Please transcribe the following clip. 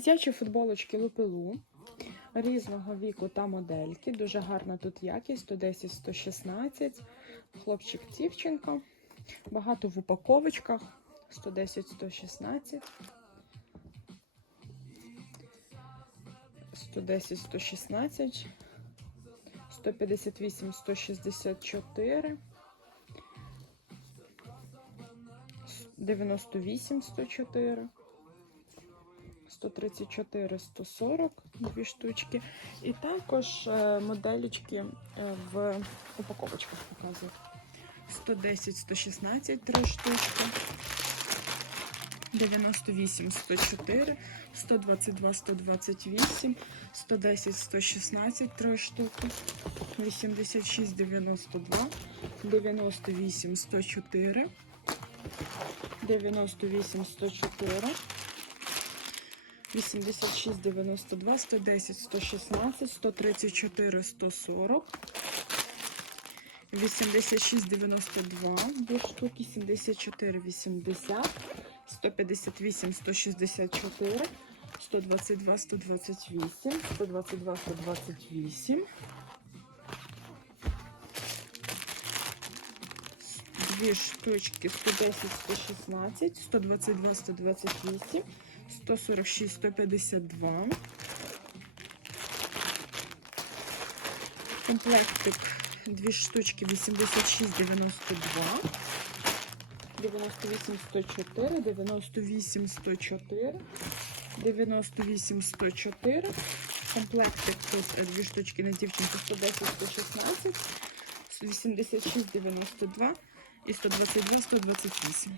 Дитячі футболочки Лупилу різного віку та модельки. Дуже гарна тут якість 110-116. Хлопчик дівчинка. Багато в упаковочках 110-116. 110-116. 158-164. 98 104, 134 140 дві штучки. І також е, моделічки е, в упаковочках показую. 110 116 три штучки. 98 104, 122 128, 110 116 три штуки, 86 92, 98 104. 98 104 86 92 110 116 134 140 86 92 дві штуки 74 80 158 164 122 128 122 128 дві штучки 110, 116, 122, 128, 146, 152. Комплектик дві штучки 86, 92. 98, 104, 98, 104, 98, 104. Комплектик тут е, дві штучки на дівчинку 110, 116, 86, 92 і 122, 128.